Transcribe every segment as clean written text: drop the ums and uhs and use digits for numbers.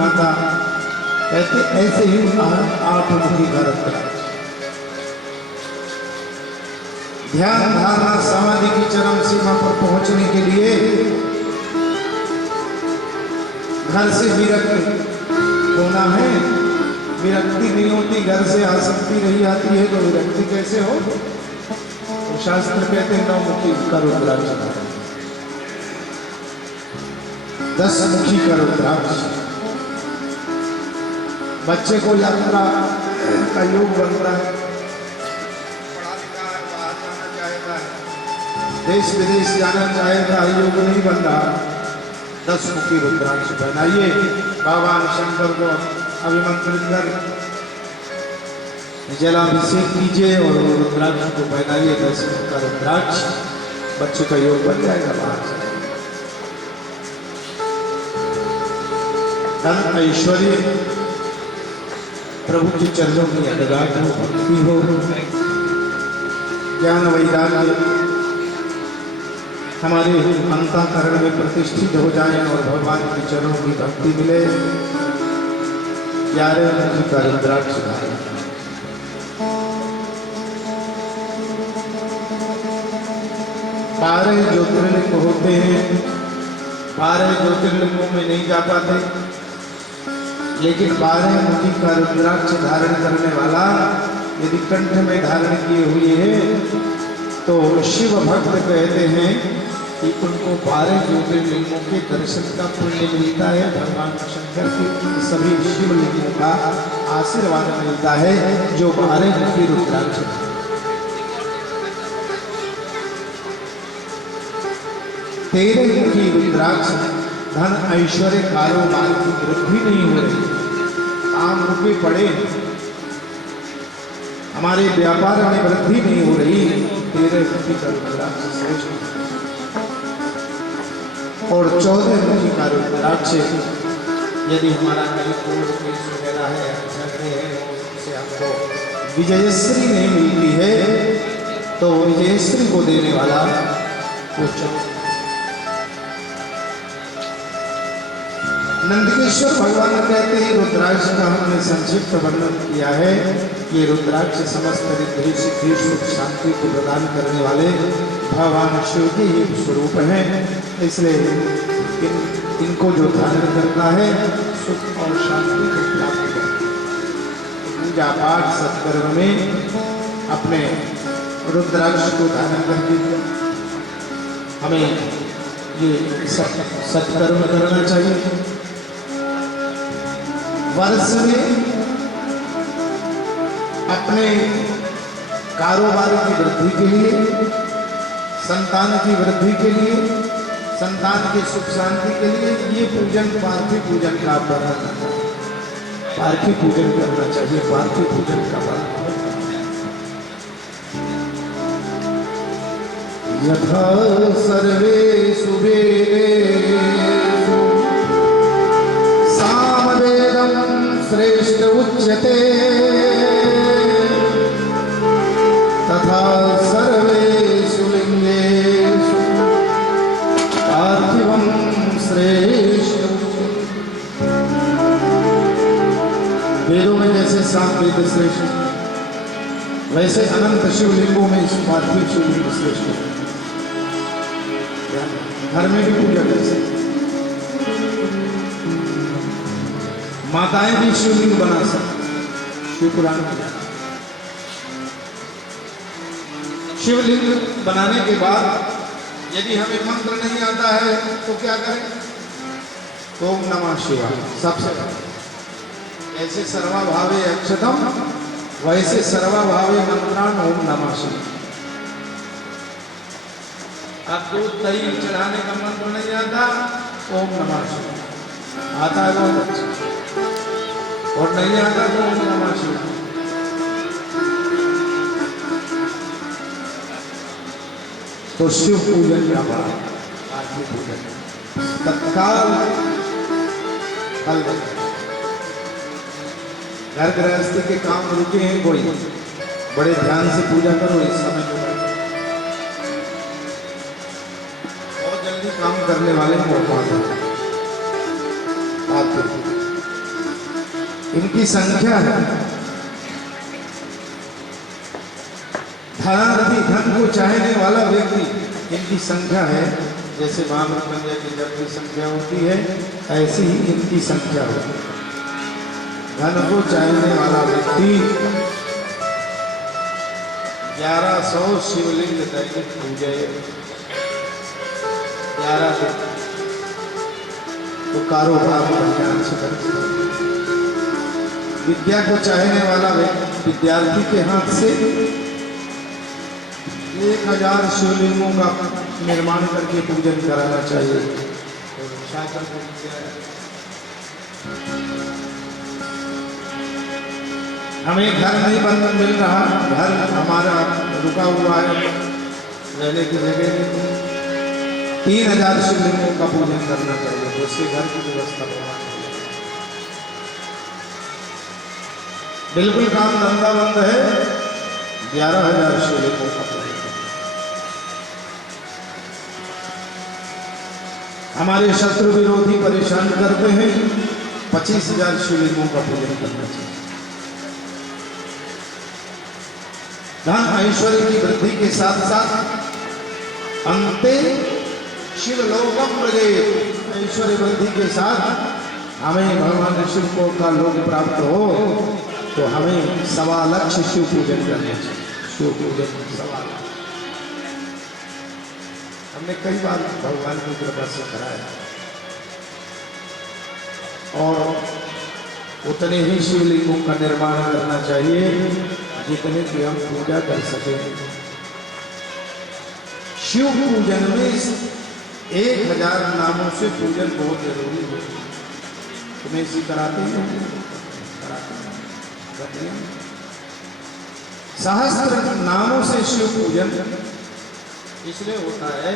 माता कहते ऐसे ही 8 मुखी का रुद्राक्ष। ध्यान धारणा समाधि की चरम सीमा पर पहुंचने के लिए घर से विरक्त होना है। विरक्ति नहीं होती, घर से आसक्ति नहीं आती है तो विरक्ति कैसे हो? तो शास्त्र कहते हैं 9 मुखी का रुद्राक्ष, 10 मुखी का रुद्राक्ष। बच्चे को यात्रा का योग बनता है, पढ़ा लिखा है, बाहर जाना चाहेगा, देश विदेश जाना चाहेगा, योग नहीं बन रहा, 10 मुखी रुद्राक्ष पहनाइए। भगवान शंकर को अभिमंत्रित कर जलाभिषेक कीजिए और रुद्राक्ष को पहनाइए। 10 मुखी का रुद्राक्ष, बच्चे का योग बन जाएगा। बाहर से धन ऐश्वर्य प्रभु के चरणों की अडगाट हो, भक्ति हो, ज्ञान वैराग्य हमारे अंतःकरण में प्रतिष्ठित हो जाए और भगवान के चरणों की भक्ति मिले। 11 मुखी का रुद्राक्ष धारण। 12 ज्योतिर्लिंग होते हैं, 12 ज्योतिर्लिंगों में नहीं जा पाते, लेकिन 12 मुखी का रुद्राक्ष धारण करने वाला यदि कंठ में धारण किए हुए है तो शिव भक्त कहते हैं कि उनको 12 ज्योतिर्लिंगों के दर्शन का पुण्य मिलता है। भगवान शंकर के सभी शिवलिंगों का आशीर्वाद मिलता है जो 12 मुखी रुद्राक्ष। 13 मुखी रुद्राक्ष धन ऐश्वर्य कारोबार की वृद्धि नहीं हो रही, काम रुके पड़े, हमारे व्यापार में वृद्धि नहीं हो रही। 13 मुखी का रुद्राक्ष श्रेष्ठ और 14 मुखी का रुद्राक्ष यदि हमारा कहीं कोर्ट केस वगैरह है, झगड़े हैं, से हमको विजयश्री नहीं मिलती है तो विजयश्री को देने वाला वो 14। नंदकेश्वर भगवान कहते हैं रुद्राक्ष का हमने संक्षिप्त वर्णन किया है। ये रुद्राक्ष समस्त रिद्धि सिद्धि सुख शांति को प्रदान करने वाले भगवान शिव के ही स्वरूप हैं। इसलिए इनको जो धारण करता है सुख और शांति को प्राप्त करता है। पूजा पाठ सत्कर्म में अपने रुद्राक्ष को धारण करके हमें ये सत्कर्म करना चाहिए। वर्ष में अपने कारोबार की वृद्धि के लिए, संतान की वृद्धि के लिए, संतान के सुख शांति के लिए ये पूजन पार्थिव पूजन का वर्णन, पार्थिव पूजन करना चाहिए। पार्थिव पूजन का वर्णन यथा सर्वे सुवेदे सामवेदं श्रेष्ठ उच्यते तथा सर्वेषु लिंगेषु पार्थिवं श्रेष्ठ। वेदों में जैसे 7 वेद श्रेष्ठ, वैसे अनंत शिवलिंगों में इस पार्थिव शिवलिंग श्रेष्ठ है। घर में भी पूजा कर सकते, माताएं भी शिवलिंग बना सकती। शिव पुराण में शिवलिंग बनाने के बाद यदि हमें मंत्र नहीं आता है तो क्या करें? ओम नमः शिवाय सबसे ऐसे सर्वभावे अक्षतम वैसे सर्वभावे मंत्रान ओम नमः शिवाय। अब दूध दही चढ़ाने का मंत्र नहीं आता, ओम नमः शिवाय आता है बहुत अच्छा, और नहीं आता तो ओम नमः शिवाय। तो शिव पूजन का बाद पार्थिव पूजन तत्काल फल घर गृहस्थी के काम रुके हैं, कोई बड़े ध्यान से पूजा करो। इस समय जो बहुत जल्दी काम करने वाले को पार्थिव इनकी संख्या है। धनार्थी, धन को चाहने वाला व्यक्ति, इनकी संख्या है। जैसे महामृत्युंजय की जब की संख्या होती है ऐसी ही इनकी संख्या होती है। धन को चाहने वाला व्यक्ति 1100 शिवलिंग दैनिक पूजे, 11 दिन तो कारोबार कल्याण से करते हैं। विद्या को चाहने वाला विद्यार्थी के हाथ से 1000 शिवलिंगों का निर्माण करके पूजन कराना चाहिए। तो शासन को हमें घर नहीं बंधन मिल रहा, घर हमारा रुका हुआ है, रहने की जगह नहीं, 3000 शिवलिंगों का पूजन करना चाहिए। तो उसके घर की व्यवस्था होना चाहिए। बिल्कुल काम धंधा बंद है, 11000 शिवलिंगों का पूजन। हमारे शत्रु विरोधी परेशान करते हैं, 25000 शिवलिंगों का पूजन करना चाहिए। धन ऐश्वर्य की वृद्धि के साथ साथ अंते शिवलोकम व्रजे, ऐश्वर्य वृद्धि के साथ हमें भगवान शिव को का लोक प्राप्त हो तो हमें 1.25 लाख शिव पूजन करना चाहिए। शिव पूजन 1.25 लाख हमने कई बार भगवान की कृपा से कराया और उतने ही शिवलिंगों का निर्माण करना चाहिए जितने की हम पूजा कर सके। शिव पूजन में 1000 नामों से पूजन बहुत जरूरी है। तुम्हें इसी कराते हैं, सहस्त्र नामों से शिव पूजन इसलिए होता है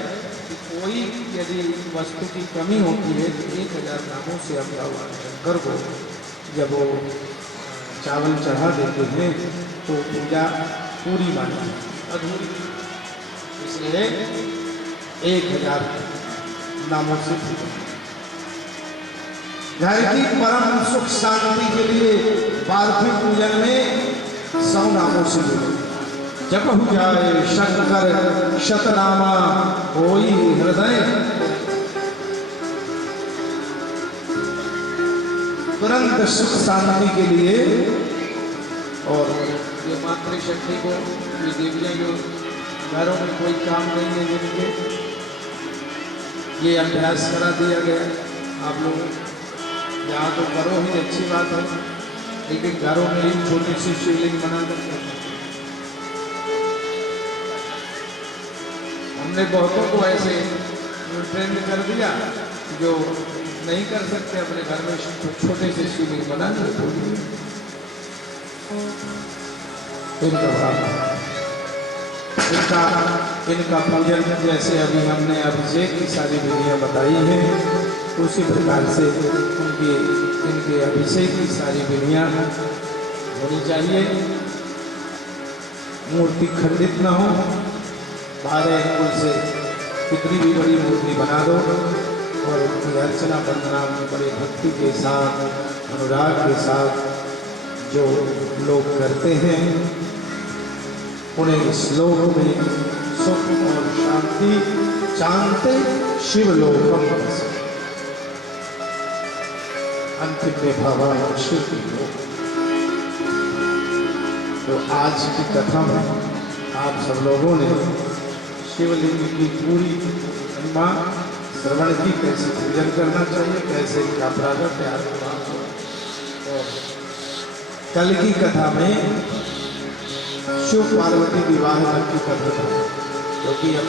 कि कोई यदि वस्तु की कमी होती है तो 1000 नामों से हम भगवान शंकर को जब वो चावल चढ़ा देते हैं तो पूजा पूरी मानी, अधूरी। इसलिए 1000 नामों से घर की परम सुख शांति के लिए पार्थिव पूजन में 100 नामों से जुड़े। जब हो जाए शंकर शतनामा होई हृदय, तुरंत सुख शांति के लिए। और ये मातृशक्ति को, ये देवियां जो घरों में कोई काम नहीं है जिनके, ये अभ्यास करा दिया गया। आप लोग यहाँ तो करो ही, अच्छी बात है, लेकिन घरों में ही छोटी सी शिवलिंग बना कर हमने बहुतों को ऐसे ट्रेंड कर दिया जो नहीं कर सकते, अपने घर में छोटे से शिवलिंग बना दो। इनका पूजन जैसे अभी हमने अभिषेक की सारी विधियां बताई हैं, उसी प्रकार से इनके अभिषेक की सारी विधियां होनी चाहिए। मूर्ति खंडित न हो, 12 अंगुल से कितनी भी बड़ी मूर्ति बना दो और उनकी अर्चना वंदना बड़े भक्ति के साथ, अनुराग के साथ जो लोग करते हैं उन्हें इस लोक में सुख और शांति चाहते शिवलोकम अंतिम में भगवान शिव की लोक। तो आज की कथा में आप सब लोगों ने शिवलिंग की पूरी महिमा श्रवण की, कैसे पूजन करना चाहिए, कैसे इनका प्रागट्य तैयार होगा। और कल की कथा में शिव पार्वती विवाह की कथा था, क्योंकि अब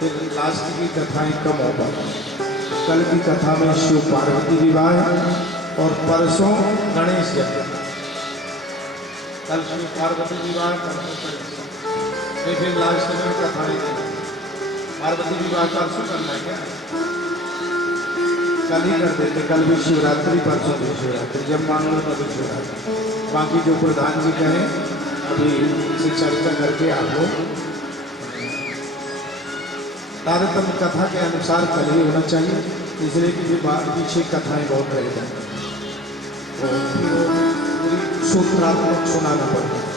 फिर लास्ट की कथाएं कम हो पाती। कल की कथा में शिव पार्वती विवाह और परसों गणेश जयंती। कल शिव पार्वती विवाह, फिर लास्ट में कथाएं पार्वती विवाह परसों करना है क्या? कल ही कर देते, कल भी शिवरात्रि, परसों भी शिवरात्रि, जब मान लो तभी शिवरात्रि। बाकी जो प्रधान जी कहें अभी से चर्चा करके आपको तारतम्य कथा के अनुसार कल ही होना चाहिए, इसलिए कि बाद पीछे कथाएं बहुत रह जाए। तो सूत्रात्मक सुनाना पड़ता है।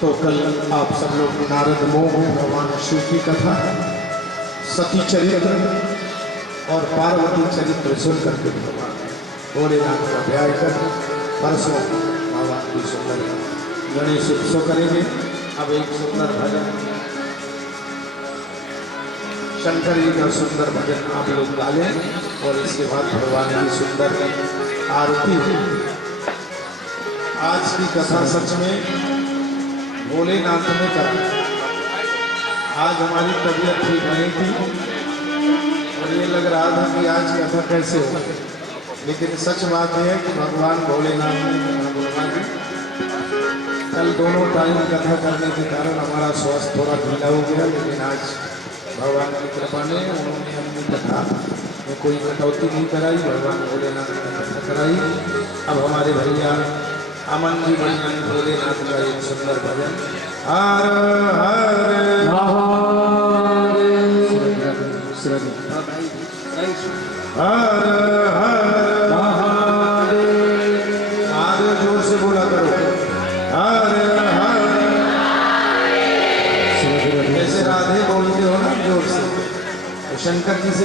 तो कल आप सब लोग नारद मोह भगवान शिव की कथा, सती चरित्र और पार्वती चरित्र सुन करके भगवान भोलेनाथ का ब्याह कर परसों भगवान की सुंदर गणेश उत्सव करेंगे। अब एक सुंदर भजन शंकर जी का सुंदर भजन आप लोग गालें और इसके बाद भगवान की सुंदर आरती। आज की कथा सच में भोलेनाथ ने करा। आज हमारी तबीयत ठीक नहीं थी और ये लग रहा था कि आज कथा कैसे हो, लेकिन सच बात है कि भगवान भोलेनाथ ने बुलवा दी। कल दोनों टाइम कथा करने के कारण हमारा स्वास्थ्य थोड़ा ढीला हो गया, लेकिन आज भगवान की कृपा ने उन्होंने अपनी कथा में कोई कटौती नहीं कराई। भगवान भोलेनाथ ने कथा कराई। अब हमारे भैया अमन जी भैया भोलेनाथ का एक सुंदर भजन हर हर हर हर आगे जोर से बोला करो हर हर। जैसे राधे बोलते हो ना जोर से, शंकर जी से